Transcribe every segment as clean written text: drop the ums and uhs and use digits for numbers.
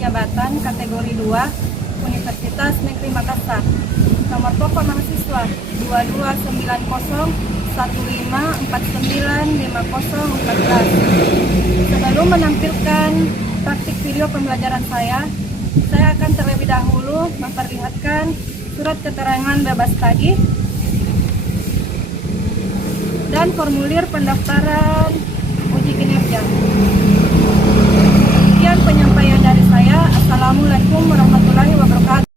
jabatan kategori 2 Universitas Negeri Makassar. Nomor pokok mahasiswa 229015495014. Sebelum menampilkan praktik video pembelajaran saya akan terlebih dahulu memperlihatkan surat keterangan bebas tagih dan formulir pendaftaran uji kinerja. Sekian penyampaian dari saya. Assalamualaikum warahmatullahi wabarakatuh.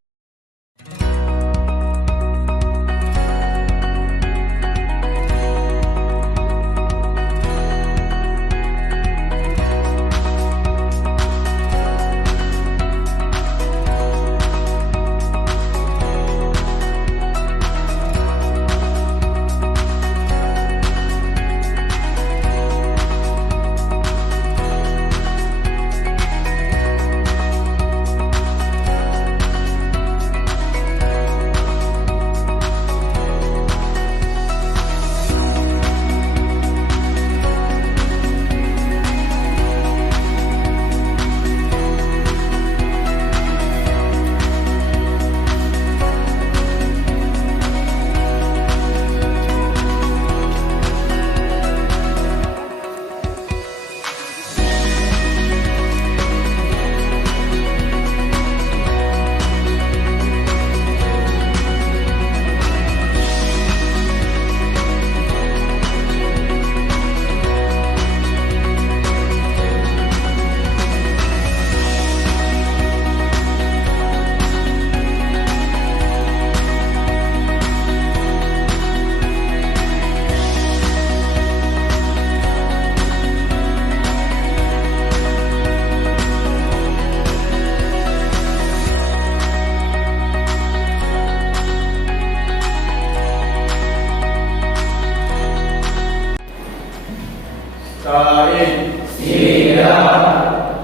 Sain, siap,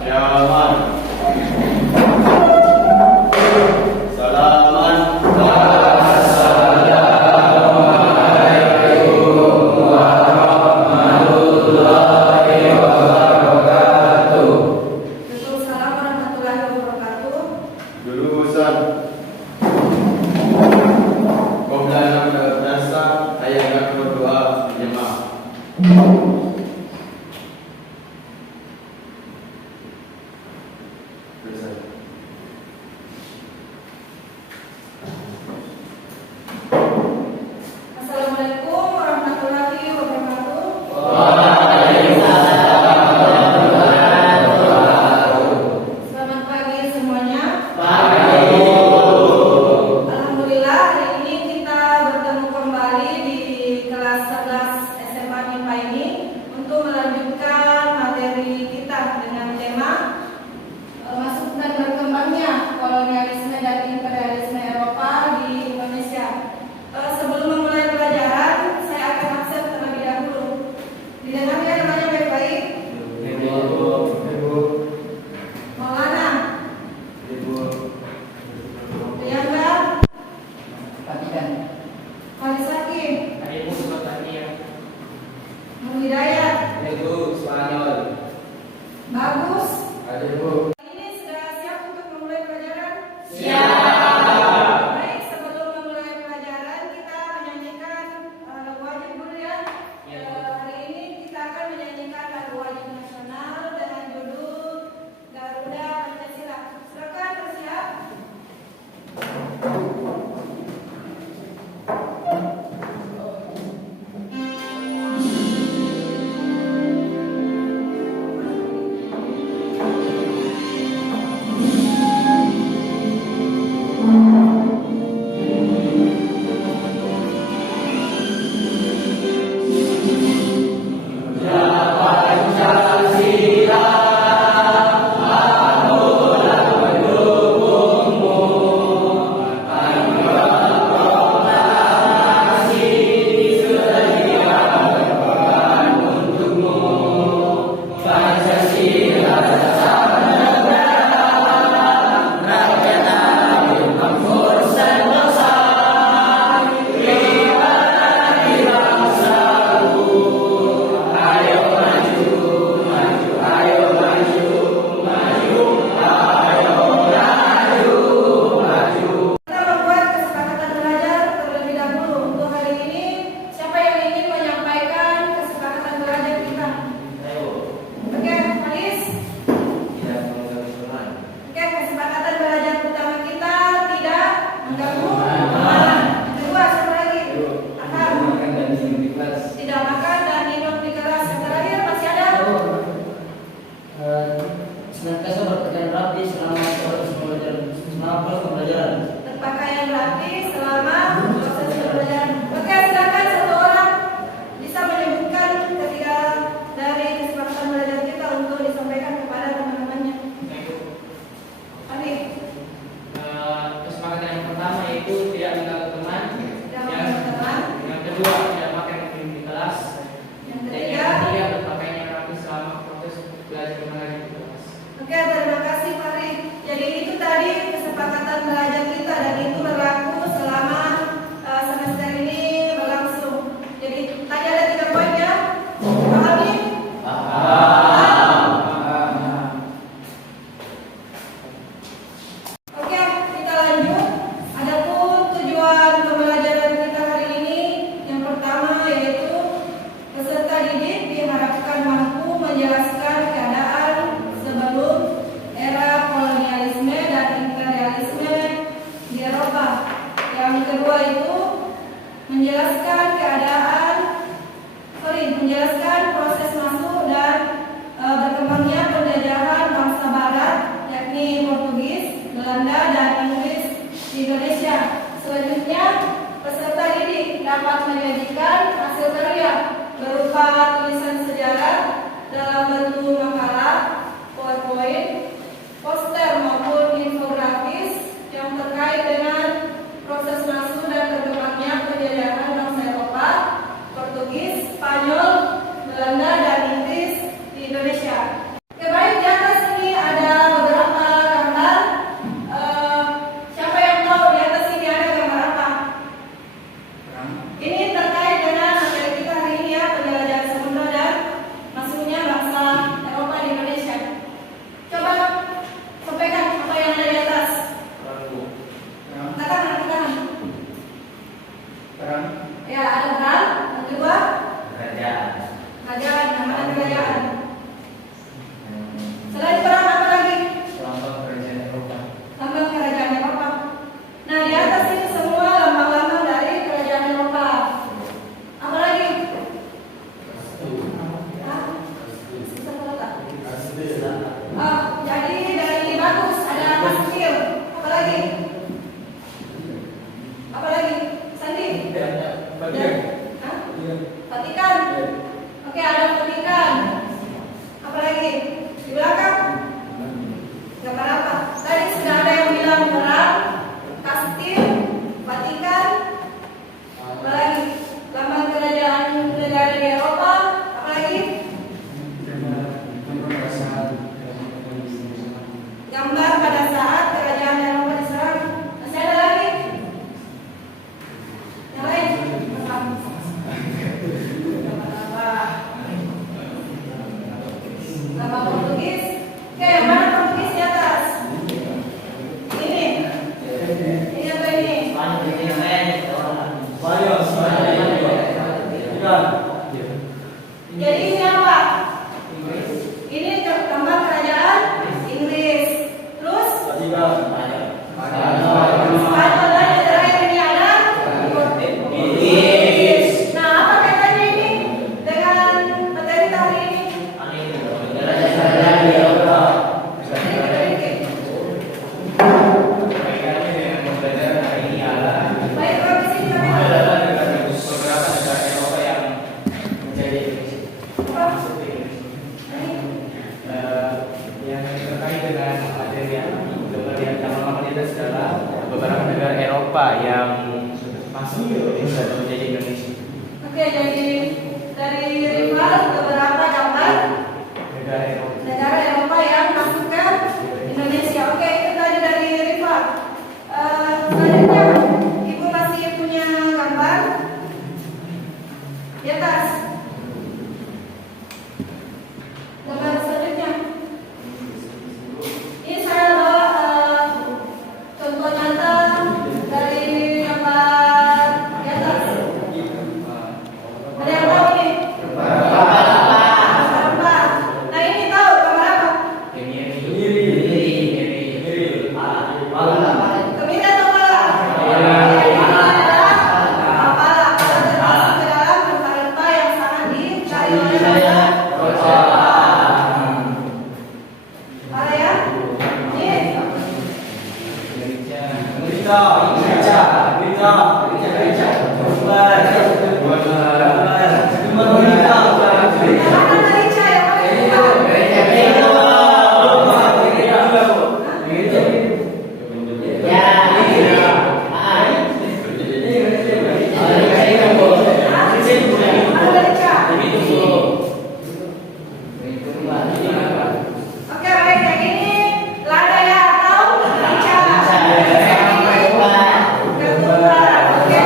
nyaman, salaman, assalamualaikum warahmatullahi wabarakatuh. Waalaikumsalam warahmatullahi wabarakatuh. Jurusan Qoblan Madrasah Ayat Berdoa Jemaah. Assalamualaikum warahmatullahi wabarakatuh. Selamat pagi semuanya. Alhamdulillah, hari ini kita bertemu kembali di kelas 11 SMA MIPA ini untuk melanjutkan materi kita dengan tema masuk dan gambar pada saat kerajaan Eropa diserang. Masih ada lagi? Yang lain? Nama Portugis. Oke, yang mana Portugis di atas? Ini. Ini apa ini? Jadi ini apa? Ini gambar kerajaan Inggris. Terus? Spanyol dan terakhir ini ada Portugis. Nah, apa kaitannya ini dengan materi hari ini? Baik, kalau di sini kami yang terkait dengan materi yang lama itu adalah beberapa negara Eropa yang masuk ke Indonesia atau menjadi Indonesia. Oke, jadi dari rival beberapa gambar negara Eropa yang masuk ke Indonesia. Oke, itu tadi dari rival. Selanjutnya, Ibu masih punya gambar di atas. Gambar selanjutnya. Ini saya bawa contoh nyata dari gambar di atas. Ada yang tahu nih? Gambar. Nah, ini tahu gambar apa? Kemiri atau pala? Pala. Pala termasuk ke dalam rempah-rempah yang sangat dicari oleh masyarakat. Pala ya? Ini. Mana merica yang mana merica? Oke, baik, yang ini lada ya atau merica? Ketumbar. Oke.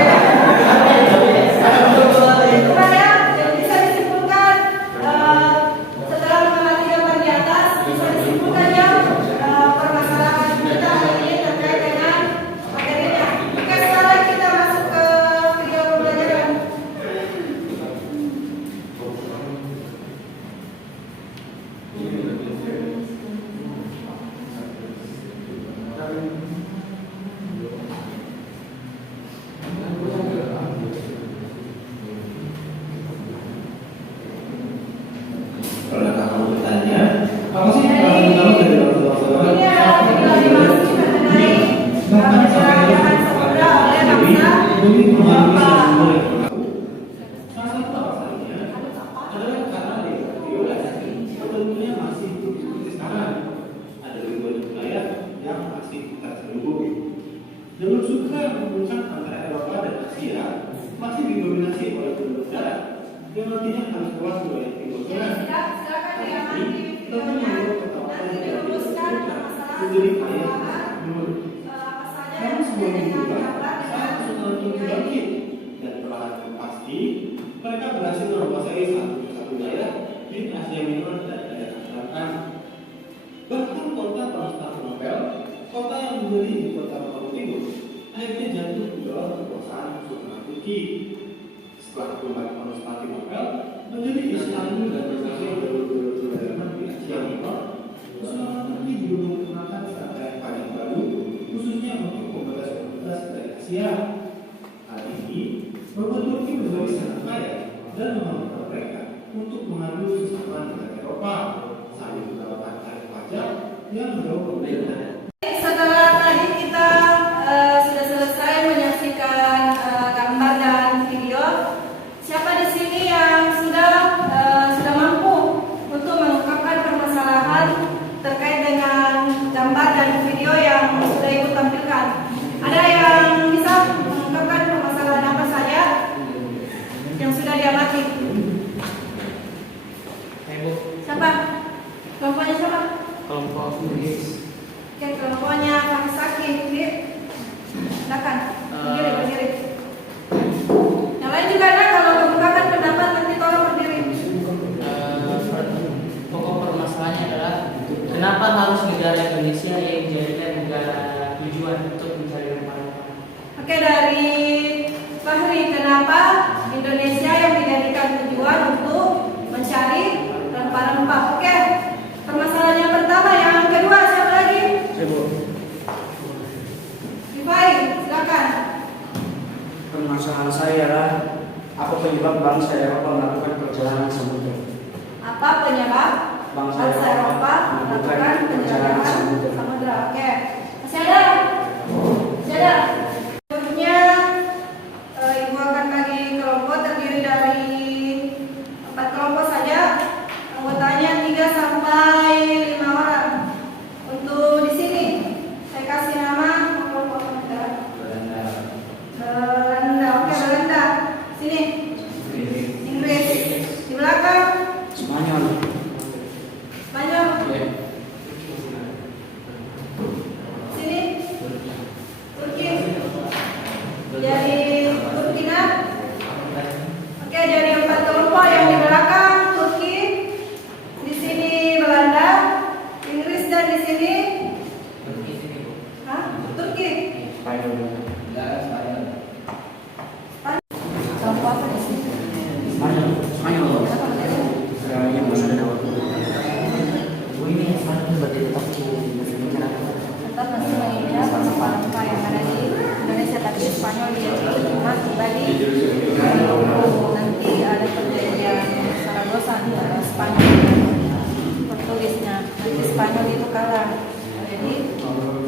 Ketumbar ya. Jadi bisa disimpulkan setelah mengamati gambar di atas bisa disimpulkan ya permasalahan kita hari ini terkait dengan materinya. Oke, sekarang kita masuk ke video pembelajaran. Kalau kamu bertanya, apa sih Jadi, kamu dari ini adalah deklarasi mengenai penjelajahan samudra oleh bangsa Eropa. Salah satu alasannya adalah karena geografi tentunya masih seperti sekarang. Ada ribuan wilayah yang masih kita selubungi. Jalur sutra menghubungkan antara Eropa dan Asia masih didominasi oleh penduduk darat yang nantinya harus keluar wilayah Timur Tengah. Silakan diamati videonya. Nanti dirumuskan permasalahan Menjadi kaya menurut apa saja Kamu yang sebuah dengan minggu gambar saat sesuatu dengan bangkit dan perlahan pasti mereka berhasil menguasai satu daerah di Asia Minor dan daerah selatan. Bahkan kota Konstantinopel, kota yang menjadi ibu kota Paru Timur, akhirnya jatuh di bawah kekuasaan Sultan Turki. Setelah kembali Konstantinopel menjadi Istanbul dan berbagai jalur-jalur perdagangan di Asia Minor, Sultan Turki juga menggunakan strategi paling baru khususnya untuk komunitas dari Asia. Hal ini membuat Turki menjadi sangat kaya dan memerlukan mereka untuk mengadu sesama negara Eropa sambil mendapatkan tarif pajak yang jauh berbeda. Setelah tadi kita sudah selesai menyaksikan gambar dan video, siapa di sini yang sudah mampu untuk mengungkapkan permasalahan terkait dengan gambar dan video yang sudah Ibu tampilkan? Ada yang bisa mengungkapkan permasalahan apa saja yang sudah diamati? Siapa? Kelompoknya siapa? Kelompok Inggris. Oke, kelompoknya Pak Sakin, silakan berdiri. Yang lain juga ada, kalau mengemukakan pendapat nanti tolong berdiri. Pokok permasalahannya adalah kenapa harus negara Indonesia yang dijadikan negara tujuan untuk mencari rempah-rempah? Oke, dari Fahri, kenapa Indonesia yang dijadikan tujuan untuk mencari rempah-rempah? Oke, permasalahan yang pertama. Yang kedua, siapa lagi? Rifai, silakan. Permasalahan saya adalah apa penyebab bangsa Eropa melakukan perjalanan samudra? Apa penyebab bangsa Eropa melakukan perjalanan samudra? Oke, masih ada? Masih ada? Selanjutnya, Ibu akan bagi kelompok terdiri dari 4 kelompok saja. Anggotanya 3 sampai 5 orang. Untuk di sini, saya kasih nama kelompok negara. Belanda. Oke, Belanda. Sini. Inggris. Di belakang. Spanyol. Spanyol. Sini. Turki. Jadi Turkina. Oke, jadi 4 kelompok yang di belakang Turki, di sini Belanda, Inggris, dan di sini Turki. Kelompok apa di sini? Spanyol. Yang mana ada waktu? Ini yang Spanyol berdiri Tetap masih mengincar rempah-rempah yang ada di Indonesia, tapi Spanyol dia cuma kembali. Nanti ada perjanjian Saragossa antara Spanyol dan Portugisnya. Nanti Spanyol itu kalah. Jadi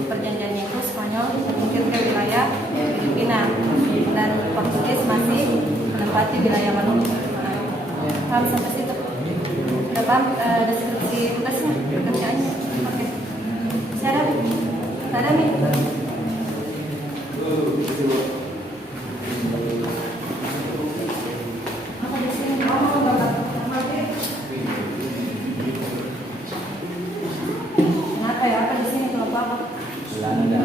perjanjiannya itu Spanyol menyingkir ke wilayah Filipina dan Portugis masih menempati wilayah Maluku. Paham sampai situ? Udah paham deskripsi tugasnya, pekerjaannya? Oke. Masih ada? Masih ada nih? Apa di sini? Oh, Bapak. Kenapa ya? Apa di sini kelompok apa? Belanda.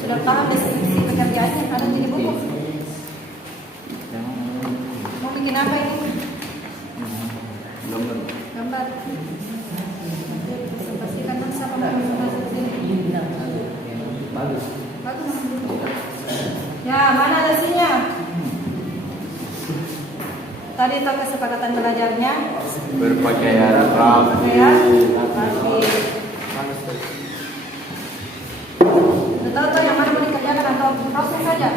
Sudah paham deskripsi pekerjaannya? Ada jadi buku? Mau bikin apa ini? Gambar. Pastikan bangsa pembangunan seperti ini. bagus. Bagus. Ya, mana hasilnya? Tadi itu kesepakatan belajarnya. Berpakaian rapi. Rapi. Udah tahu yang mana mau dikerjakan atau proses saja?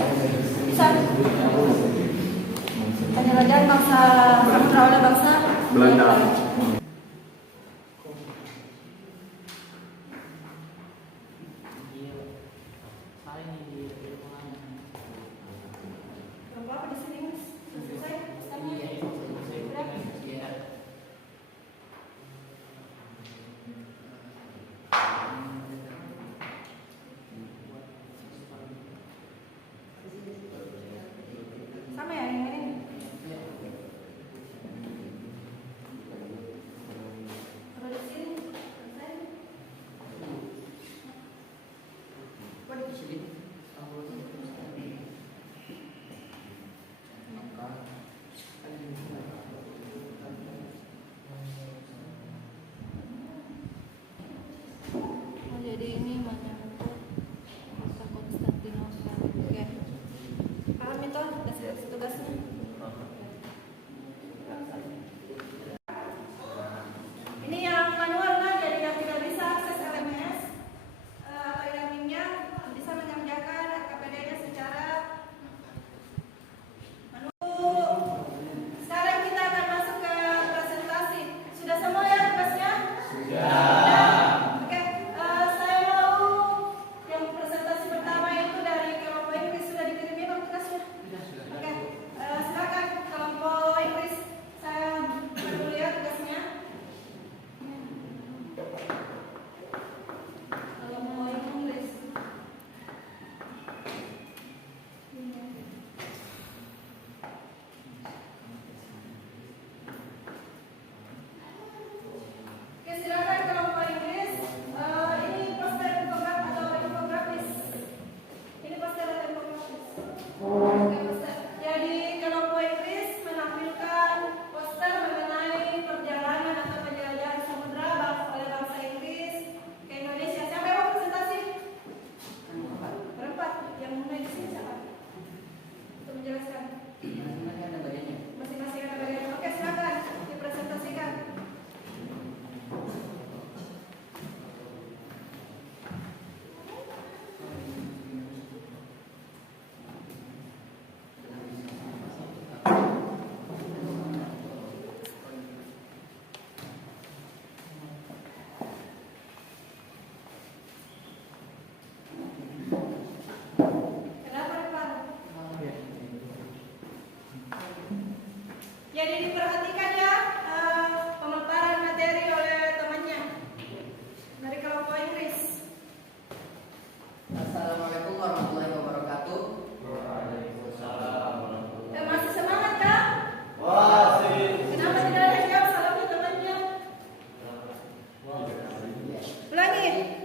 Bisa. Penjelajahan bangsa samudra oleh bangsa Belanda. Kelompok apa di sini, Mas? Sudah selesai? Ustaznya? Sudah? Sama ya yang ini? Kalau di sini selesai? Boleh di sini? Oh, jadi ini menyangkut kota Konstantinopel. Oke. Paham itu deskripsi tugasnya? Ini yang manual nah, jadi yang tidak bisa akses LMS atau e-learningnya bisa mengerjakan KPD-nya secara manual. Sekarang kita akan masuk ke presentasi. Sudah semua ya tugasnya? Sudah. Oke, saya mau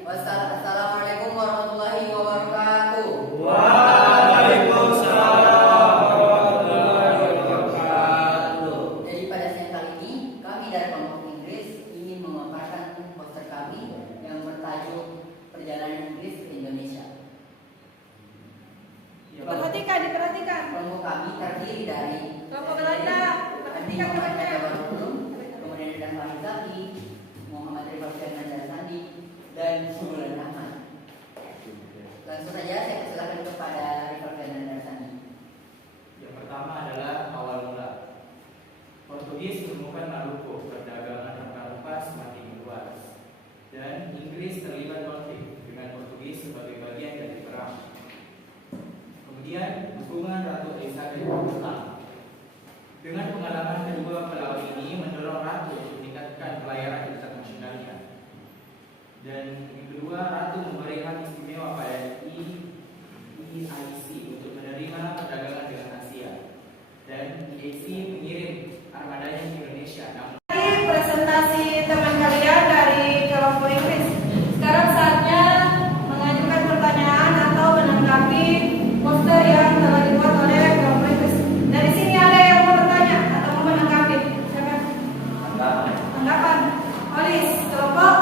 Wassalamualaikum warahmatullahi wabarakatuh. Jadi pada siang kali ini kami dari kelompok Inggris ingin memaparkan poster kami yang bertajuk Perjalanan Inggris ke Indonesia. Diperhatikan. Kelompok kami terdiri dari Kelompok Belanda. Andi Muhammad Jabar Ulum, kemudian Dedan Fahizaki, Muhammad Rifat Fernanda Sandi, dan Subulan Rahman. Langsung saja saya persilakan kepada Rifat Fernanda Sandi. Yang pertama adalah awal mula. Portugis menemukan Maluku, perdagangan rempah-rempah semakin luas, dan Inggris terlibat konflik dengan Portugis sebagai bagian dari perang. Kemudian hubungan Ratu Elizabeth berkembang. Dengan pengalaman kedua pelaut ini mendorong Ratu untuk meningkatkan pelayaran internasionalnya. Dan yang kedua, Ratu memberi hak istimewa pada EIC untuk menerima perdagangan dengan Asia. Dan EIC mengirim armadanya ke Indonesia. Namun Ini presentasi teman kalian dari kelompok Inggris. Sekarang saatnya mengajukan pertanyaan atau menanggapi poster yang telah dibuat oleh kelompok Inggris. Dari sini ada yang mau bertanya atau mau menanggapi? Silakan. Tanggapan. Olis, kelompok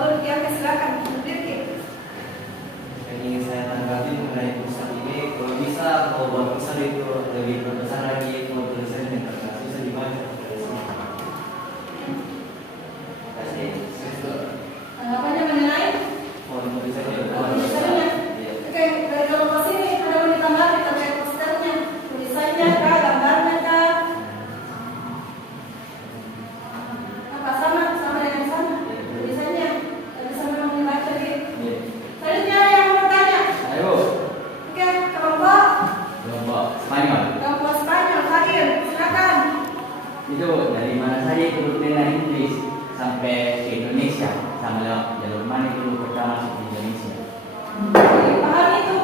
Turki, silakan. Berdiri. Yang ingin saya tanggapi mengenai pusat ini, kalau bisa kalau buat pusat itu lebih berbesar lagi, kalau tulisan yang terkasih bisa dibaca dari sini. Kasih. Tanggapannya mengenai Kalau tulisannya tulisannya. Iya. Oke, dari kelompok sini ada yang ditambah terkait posternya, tulisannya kah, gambarnya kah? Apa sama dengan sama? Tulisannya, tapi sama membaca di. Iya. Selanjutnya ada yang mau bertanya. Ayo. Oke, kelompok Spanyol. Spanyol, Fadil, silakan. Itu dari mana saja itu rutenya Inggris sampai ke Indonesia, sama lewat jalur mana itu pertama masuk ke Indonesia. Paham itu?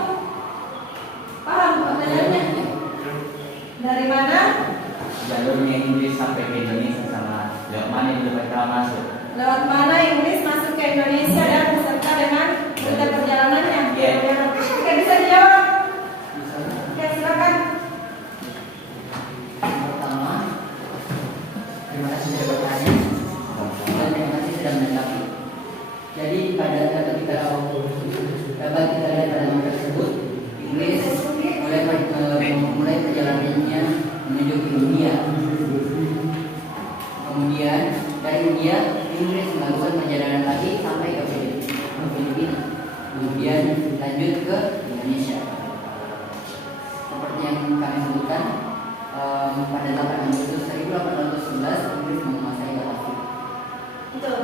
Paham pertanyaannya? Dari mana? Jalurnya Inggris sampai ke Indonesia sama lewat mana itu pertama masuk. Lewat mana Inggris masuk ke Indonesia dan beserta dengan rute perjalanannya? Iya. Oke, bisa dijawab. Oke, silakan. Yang pertama, terima kasih sudah bertanya dan terima kasih sudah menanggapi. Jadi pada dapat kita lihat pada nomor tersebut, Inggris mulai perjalanannya menuju ke India. Kemudian dari India, Inggris melakukan perjalanan lagi sampai ke Filipina. Kemudian lanjut ke Indonesia. Seperti yang kami sebutkan, pada 8 Agustus 1811 Inggris menguasai Batavia. Betul.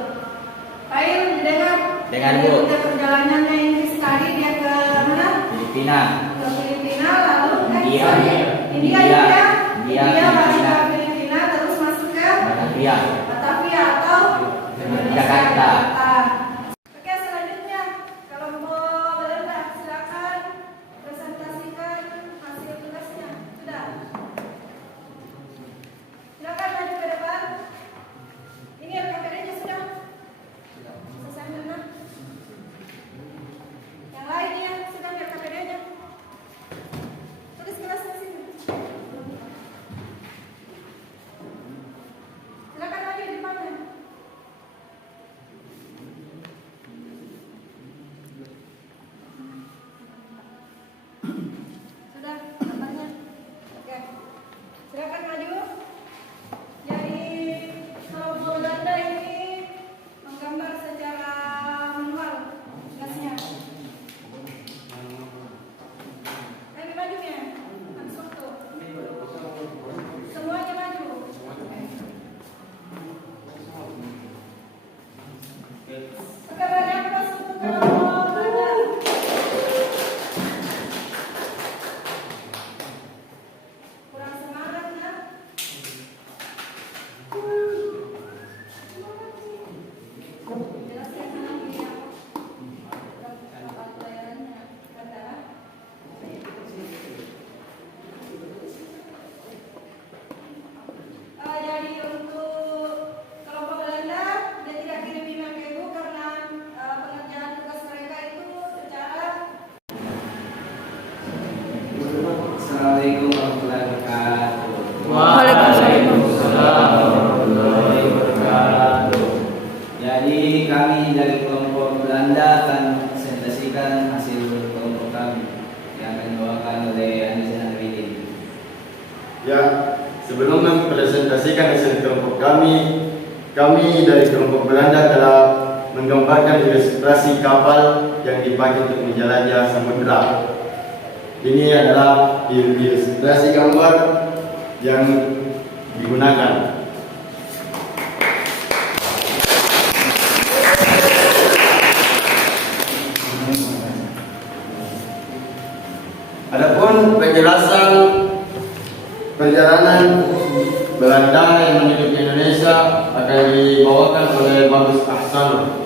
Ayo didengar. Dengar, Dari Bu. rute perjalanannya Inggris tadi dia ke mana? Filipina. Ke Filipina, lalu India. India, balik Filipina. ke Filipina, terus masuk ke Batavia. Batavia atau Jakarta. Oke, selanjutnya kelompok Belanda, silakan presentasikan hasil tugasnya. Sudah. Silakan maju ke depan. Ini LKPD-nya sudah. Selesai benar. Yang lain ya sudah LKPD-nya. Tulis kelasnya sini. Silakan maju di depannya. Sudah, gambarnya. Oke. Silakan maju. Jadi kelompok Belanda ini menggambar secara manual tugasnya. Ayo maju ya. Langsung tuh. Semuanya maju. Oke, beri aplaus untuk kelompok Belanda. Kurang semangat ya. Jelas ya lagi ya. Pelayarannya adalah jadi untuk kelompok Belanda dia tidak kirim email ke ini kami dari kelompok Belanda akan presentasikan hasil kelompok kami yang akan dibawakan oleh Anissa Nahridin. Ya, sebelum mempresentasikan hasil kelompok kami dari kelompok Belanda telah menggambarkan ilustrasi kapal yang dipakai untuk menjelajah samudera. Ini adalah ilustrasi gambar yang digunakan. Adapun penjelasan perjalanan Belanda yang menuju ke Indonesia akan dibawakan oleh Bagus Ahsan.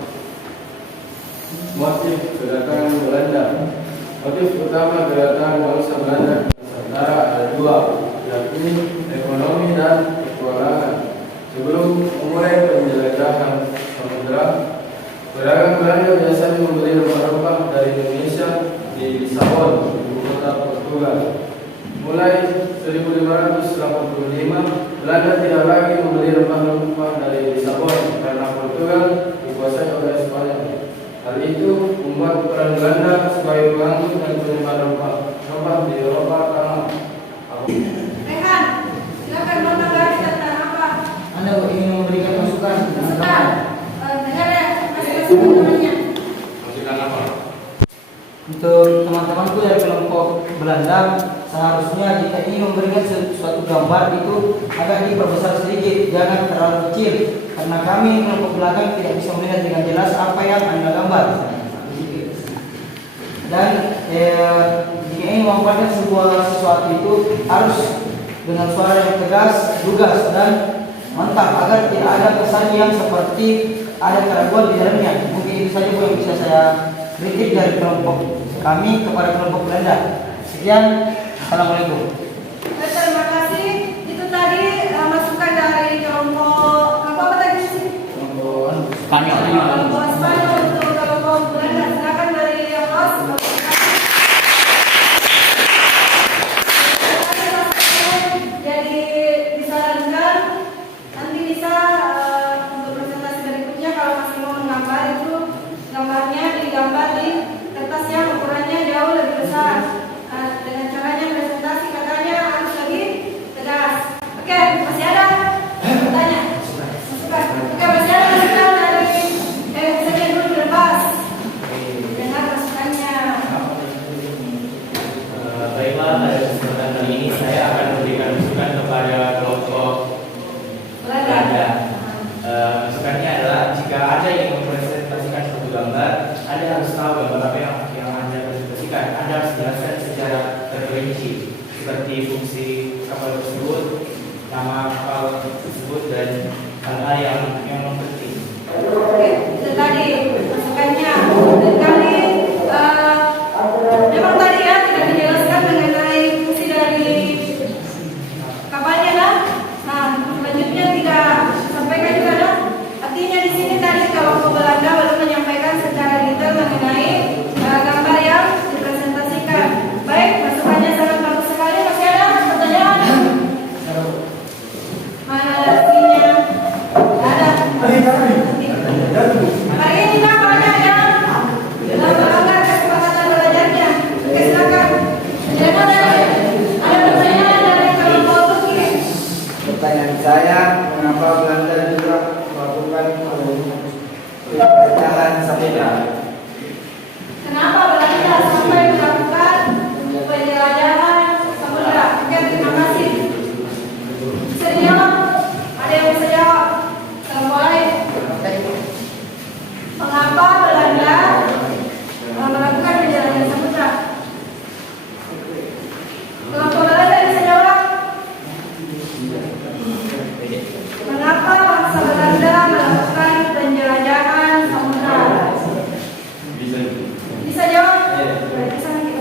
Motif kedatangan Belanda. Motif utama kedatangan bangsa Belanda Nusantara ada dua, yakni ekonomi dan petualangan. Sebelum memulai penjelajahan samudera, pedagang Belanda biasanya membeli rempah-rempah dari Indonesia di Lisabon, ibu kota Portugal. Mulai 1585, Belanda tidak lagi membeli rempah-rempah dari Lisabon karena Portugal dikuasai oleh Spanyol. Hal itu membuat peran Belanda sebagai pengangkut dan penyebar rempah di Eropa Tengah. Rehan, silakan menanggapi tentang apa? Anda ingin memberikan masukan? Masukan. Dengar ya, masing-masing namanya. Masukan apa? Untuk teman-temanku dari kelompok Belanda, seharusnya jika ingin memberikan suatu gambar itu agak diperbesar sedikit, jangan terlalu kecil, karena kami kelompok belakang tidak bisa melihat dengan jelas apa yang Anda gambar. Dan jika ingin memaparkan sesuatu itu harus dengan suara yang tegas, lugas dan mantap agar tidak ada kesan yang seperti ada keraguan di dalamnya. Mungkin itu saja yang bisa saya kritik dari kelompok kami kepada kelompok Belanda. Sekian, assalamualaikum. Terima kasih. Itu tadi masukan dari kelompok apa tadi sih? Kelompok Kelompok Spanyol untuk kelompok Belanda. Silakan dari yang host. Jadi disarankan nanti bisa untuk presentasi berikutnya kalau masih mau menggambar itu gambarnya digambar di kertas yang ukurannya jauh lebih besar. Dengan caranya presentasi katanya harus lebih tegas. Oke, masih ada pertanyaan? Masukan. Oke, masih ada masukan dari saya dulu dilepas. Dengar masukannya. Baiklah, pada kesempatan kali ini saya akan memberikan masukan kepada kelompok Belanda. Masukannya adalah jika ada yang mempresentasikan suatu gambar, Anda harus tahu gambar apa yang Anda presentasikan. Anda harus jelaskan secara terperinci seperti fungsi kapal tersebut, nama kapal tersebut dan hal-hal yang penting. Oke, itu tadi masukannya. Dan kali memang tadi ya tidak dijelaskan mengenai fungsi dari kapalnya dah. Nah, selanjutnya tidak sampaikan juga dah. Artinya di sini tadi kelompok Belanda baru menyampaikan secara detail mengenai gambar yang dipresentasikan. Baik, masukannya sangat bagus sekali. Masih ada pertanyaan? Mana reaksinya? Ada. Hari ini kan banyak yang melanggar kesepakatan belajarnya. Oke, silakan. Ada pertanyaan dari kelompok Turki. Pertanyaan saya, mengapa Belanda juga melakukan penjajahan samudera? Kenapa Belanda sampai melakukan penjelajahan samudera? Oke, terima kasih. Bisa dijawab? Ada yang bisa jawab? Kelompok lain. Mengapa Belanda melakukan penjelajahan samudera? Kelompok Belanda bisa jawab? Mengapa bangsa Belanda melakukan penjelajahan samudera? Bisa jawab? Baik, bisa nih.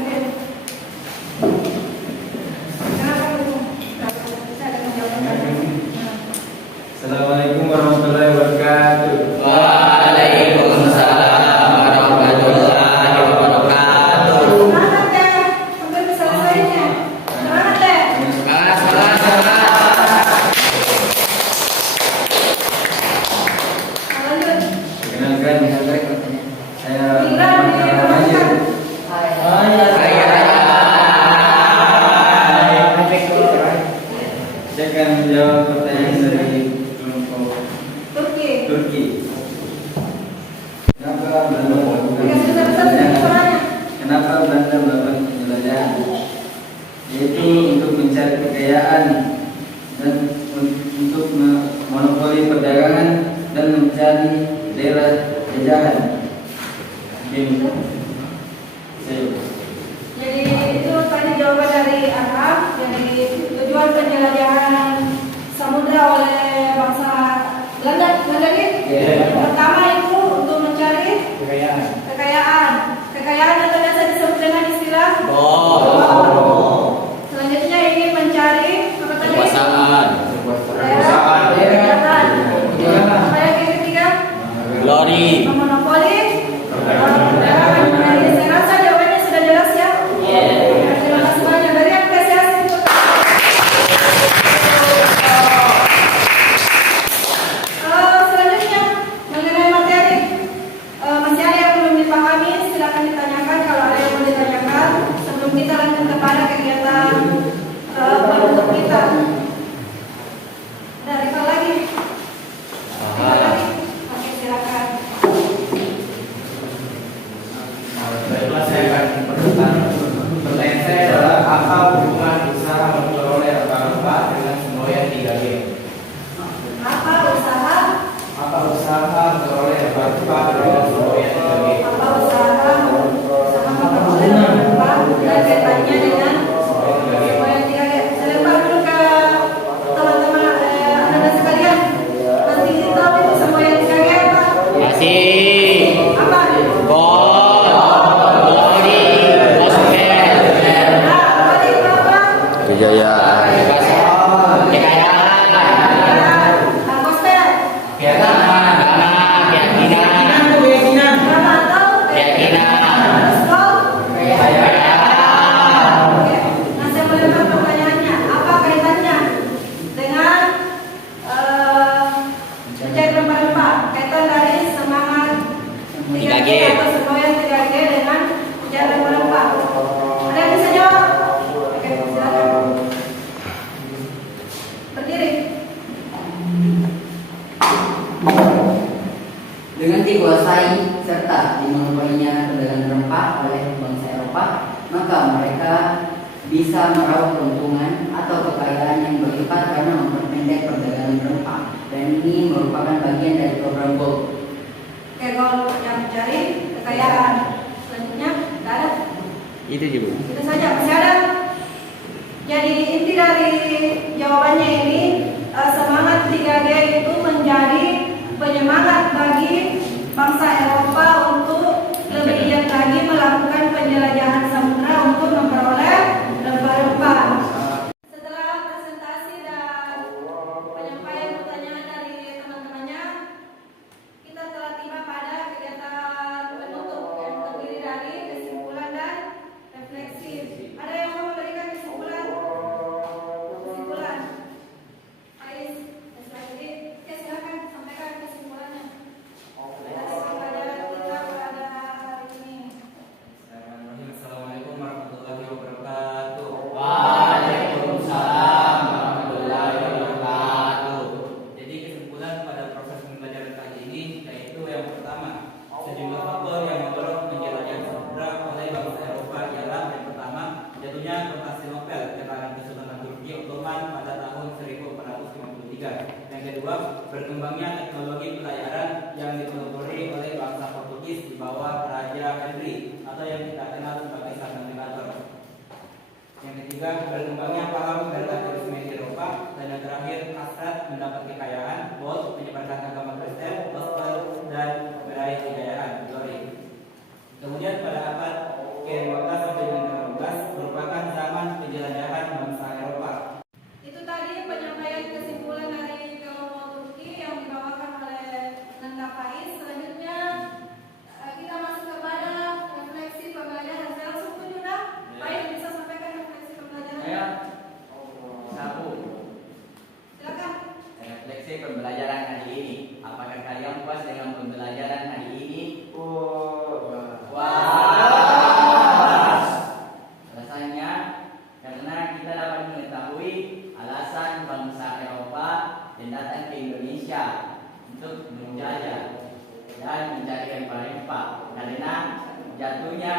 Kemudian saya masalah banjir. Saya akan menjawab pertanyaan dari kelompok Turki. Kenapa Belanda melakukan penjelajahan? Kenapa Belanda melakukan penjelajahan? Yaitu untuk mencari kekayaan dan untuk monopoli perdagangan dan mencari daerah jajahan. Jadi itu tadi jawaban dari Arham. Jadi tujuan penjelajahan samudra oleh bangsa Belanda gitu. Pertama itu untuk mencari kekayaan yang biasa disebut dengan istilah selanjutnya ini mencari apa tadi? Kekuasaan. Apa yang ketiga? Glory. Monopoli. Saya rasa jawabannya sudah jelas ya. Terima kasih banyak dari apresiasi. Selanjutnya mengenai materi, masih ada yang belum dipahami, silakan ditanyakan kalau ada yang mau ditanyakan sebelum kita lanjut kepada kegiatan penutup kita. Ada recall lagi? Oke, silakan. Baiklah, saya akan memperkenalkan. Pertanyaan saya adalah apa hubungan usaha memperoleh rempah-rempah dengan semboyan 3G? Apa usaha memperoleh rempah-rempah dengan semboyan 3G? memperoleh rempah dan kaitannya dengan semboyan 3G. Saya lempar dulu ke teman-teman anda sekalian. Masih tahu itu semboyan 3G apa? Masih. Apa? Glory. Gospel. Tadi apa? Kejayaan. Gospel. Keyakinan. Nama atau Gospel? Oke. Nah, saya melempar pertanyaannya. Apa kaitannya dengan mencari rempah-rempah? Kaitan dari semangat 3G atau semboyan 3G dengan mencari rempah-rempah. Ada yang bisa jawab? Oke, silakan. Berdiri. Dengan dikuasai serta dimonopolinya perdagangan rempah oleh bangsa Eropa, maka mereka bisa meraup keuntungan atau kekayaan yang berlipat karena memperpendek perdagangan rempah, dan ini merupakan bagian dari program GOLD. Oke, goal yang mencari kekayaan. Selanjutnya, tidak ada. Itu juga. Itu saja, masih ada. Jadi inti dari jawabannya ini semangat 3G itu menjadi penyemangat bagi bangsa Eropa untuk lebih giat lagi melakukan penjelajahan samudra untuk memperoleh rempah-rempah. Setelah presentasi dan penyampaian pertanyaan dari teman-temannya, kita telah tiba pada kegiatan penutup yang terdiri dari kesimpulan dan refleksi. Ada yang mau memberikan kesimpulan? Ais, lagi. Ya, silakan sampaikan kesimpulannya. Dari pelajaran kita pada hari ini. Assalamualaikum warahmatullahi wabarakatuh. Waalaikumsalam warahmatullahi wabarakatuh. Jadi kesimpulan pada proses pembelajaran kali ini yaitu yang pertama, sejumlah faktor yang mendorong penjelajahan samudra oleh bangsa Eropa ialah yang pertama, jatuhnya Konstantinopel ke tangan Kesultanan Turki Ottoman pada tahun 1453. Yang kedua, berkembangnya teknologi pelayaran yang dimonopoli oleh bangsa Portugis di bawah Raja Henry atau yang kita kenal sebagai Sang Navigator. Yang ketiga, berkembangnya paham relativisme di Eropa. Dan yang terakhir, hasrat mendapat kekayaan, gold, menyebarkan agama Kristen, gospel, dan meraih kejayaan, glory. Kemudian pada abad ke-15 sampai dengan ke-16 merupakan zaman penjelajahan bangsa Eropa. Itu tadi penyampaian kesimpulan dari kelompok Turki yang dibawakan oleh Nanda Faiz. Selanjutnya kita masuk kepada refleksi pembelajaran. Saya langsung tunjuk dah. Faiz bisa sampaikan refleksi pembelajaran. Satu. Silakan. Refleksi pembelajaran hari ini. Apa Eropa karena jatuhnya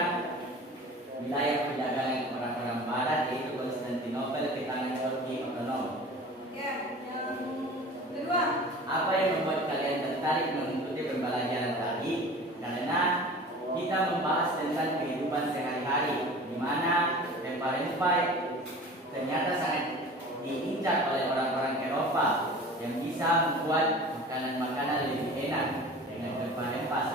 wilayah perdagangan orang-orang Barat yaitu Konstantinopel ke tangan Turki otonom. Ya, yang kedua. Apa yang membuat kalian tertarik mengikuti pembelajaran tadi? Karena kita membahas tentang kehidupan sehari-hari, di mana rempah-rempah ternyata sangat diincar oleh orang-orang Eropa yang bisa membuat makanan-makanan lebih enak dengan rempah-rempah